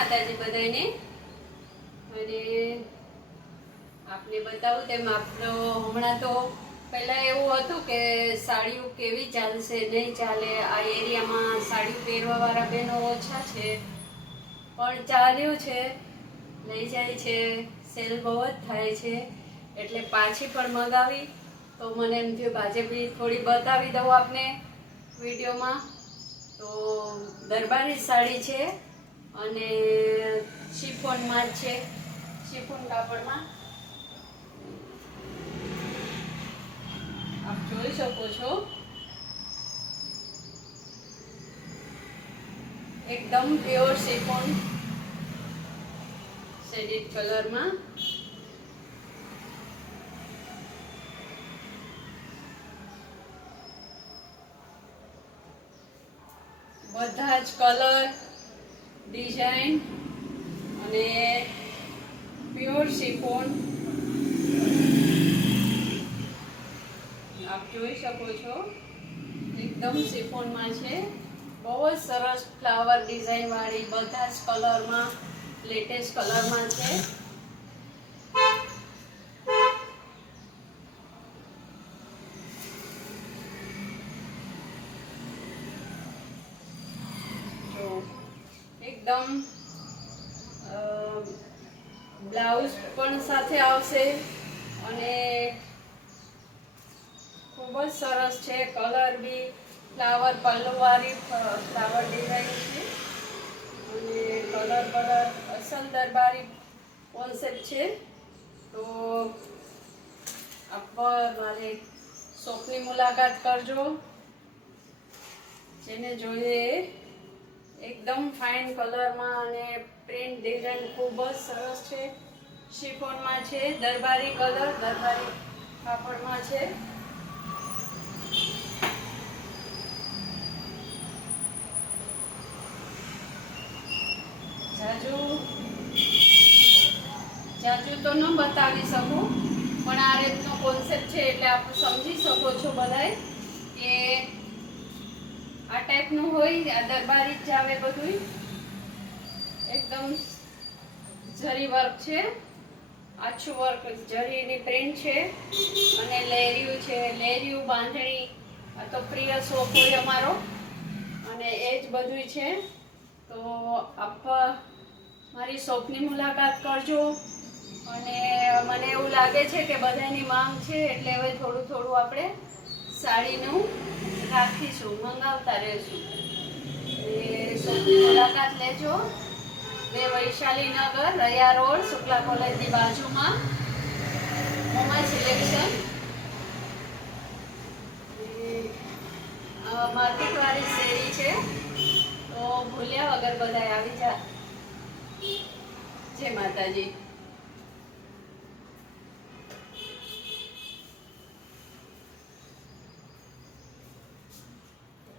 માતાજી બધાને। અને આપને બતાવું તેમ આપણો હમણાં તો પહેલાં એવું હતું કે સાડીઓ કેવી ચાલશે નહીં ચાલે, આ એરિયામાં સાડીઓ પહેરવાવાળા બહેનો ઓછા છે, પણ ચાલ્યું છે, લઈ જાય છે, સેલ બહુ જ થાય છે, એટલે પાછી પણ મંગાવી। તો મને એમ થયું આજે બી થોડી બતાવી દઉં આપને વિડીયોમાં। તો દરબારી સાડી છે અને શિફોનમાં જ છે, શિફોન કાપડમાં આપ જોઈ શકો છો। એકદમ પ્યોર શિફોન શેडेड કલરમાં। બધા જ કલર, ડિઝાઇન અને પ્યોર શિફોન આપ જોઈ શકો છો। એકદમ શિફોનમાં છે, બહુ જ સરસ ફ્લાવર ડિઝાઇન વાળી, બધા જ કલરમાં, લેટેસ્ટ કલરમાં છે। જો એકદમ બ્લાઉઝ પણ સાથે આવશે અને ખૂબ જ સરસ છે। કલર બી ફ્લાવર પલ્લુવાળી ફ્લાવર ડિઝાઇન છે અને કલર અસલ દરબારી કોન્સેપ્ટ છે। તો આપ મારી શોપની મુલાકાત કરજો, જેને જોઈએ। એકદમ ફાઇન કલરમાં અને પ્રિન્ટ ડિઝાઇન ખૂબ જ સરસ છે, શિફોનમાં છે, દરબારી કલર, દરબારી કાપડમાં છે। જાજુ તો ન બતાવી શકું, પણ આ રીતનો કોન્સેપ્ટ છે એટલે આપ સમજી શકો છો બધાય કે આ ટાઈપનું હોય। આ દરબારી જ આવે બધું, એકદમ જરી વર્ક છે, આછું વર્ક, જરીની પ્રિન્ટ છે અને લેરિયું છે, લેરિયું બાંધણી, આ તો પ્રિય શોખ હોય અમારો અને એ જ બધું છે। તો આપ મારી શોપની મુલાકાત કરજો અને મને એવું લાગે છે કે બધાની માંગ છે એટલે હવે થોડું થોડું આપણે સાડીનું રાખીશું, મંગાવતા રહેશું। એ શોપની મુલાકાત લેજો। 2 વૈશાલી નગર, રયા રોડ, શુક્લા કોલેજની બાજુમાં, મોમા સિલેક્શન। માર્કેટવાળી શેરી છે, તો ભૂલ્યા વગર બધાય આવી જા। જય માતાજી।